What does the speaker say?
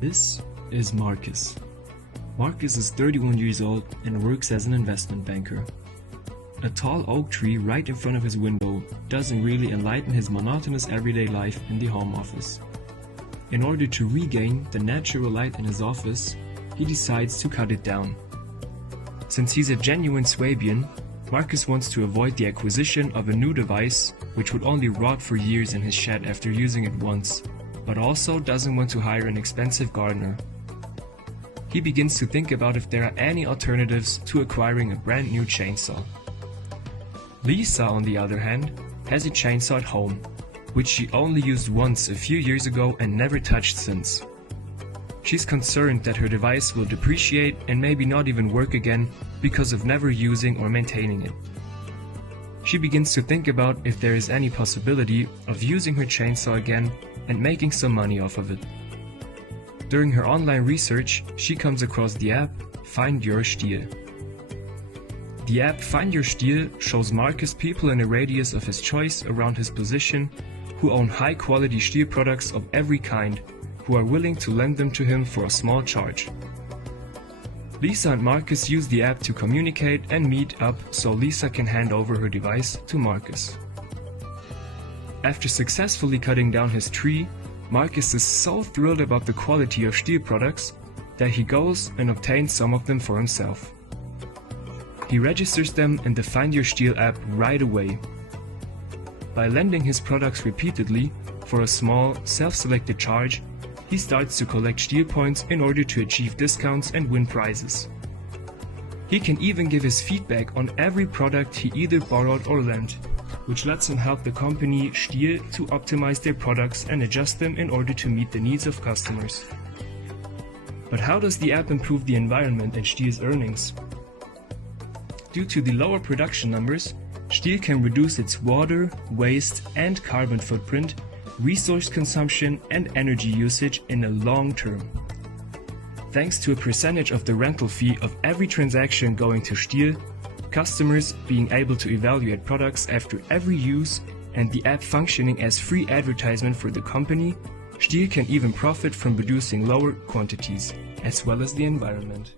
This is Marcus. Marcus is 31 years old and works as an investment banker. A tall oak tree right in front of his window doesn't really enlighten his monotonous everyday life in the home office. In order to regain the natural light in his office, he decides to cut it down. Since he's a genuine Swabian, Marcus wants to avoid the acquisition of a new device which would only rot for years in his shed after using it once, but also doesn't want to hire an expensive gardener. He begins to think about if there are any alternatives to acquiring a brand new chainsaw. Lisa, on the other hand, has a chainsaw at home, which she only used once a few years ago and never touched since. She's concerned that her device will depreciate and maybe not even work again because of never using or maintaining it. She begins to think about if there is any possibility of using her chainsaw again and making some money off of it. During her online research, she comes across the app Find Your STIHL. The app Find Your STIHL shows Marcus people in a radius of his choice around his position who own high-quality STIHL products of every kind, who are willing to lend them to him for a small charge. Lisa and Marcus use the app to communicate and meet up so Lisa can hand over her device to Marcus. After successfully cutting down his tree, Marcus is so thrilled about the quality of STIHL products that he goes and obtains some of them for himself. He registers them in the Find Your STIHL app right away. By lending his products repeatedly for a small, self-selected charge, he starts to collect STIHL points in order to achieve discounts and win prizes. He can even give his feedback on every product he either borrowed or lent, which lets him help the company STIHL to optimize their products and adjust them in order to meet the needs of customers. But how does the app improve the environment and STIHL's earnings? Due to the lower production numbers, STIHL can reduce its water, waste and carbon footprint, resource consumption and energy usage in the long term. Thanks to a percentage of the rental fee of every transaction going to STIHL, customers being able to evaluate products after every use, and the app functioning as free advertisement for the company, STIHL can even profit from producing lower quantities, as well as the environment.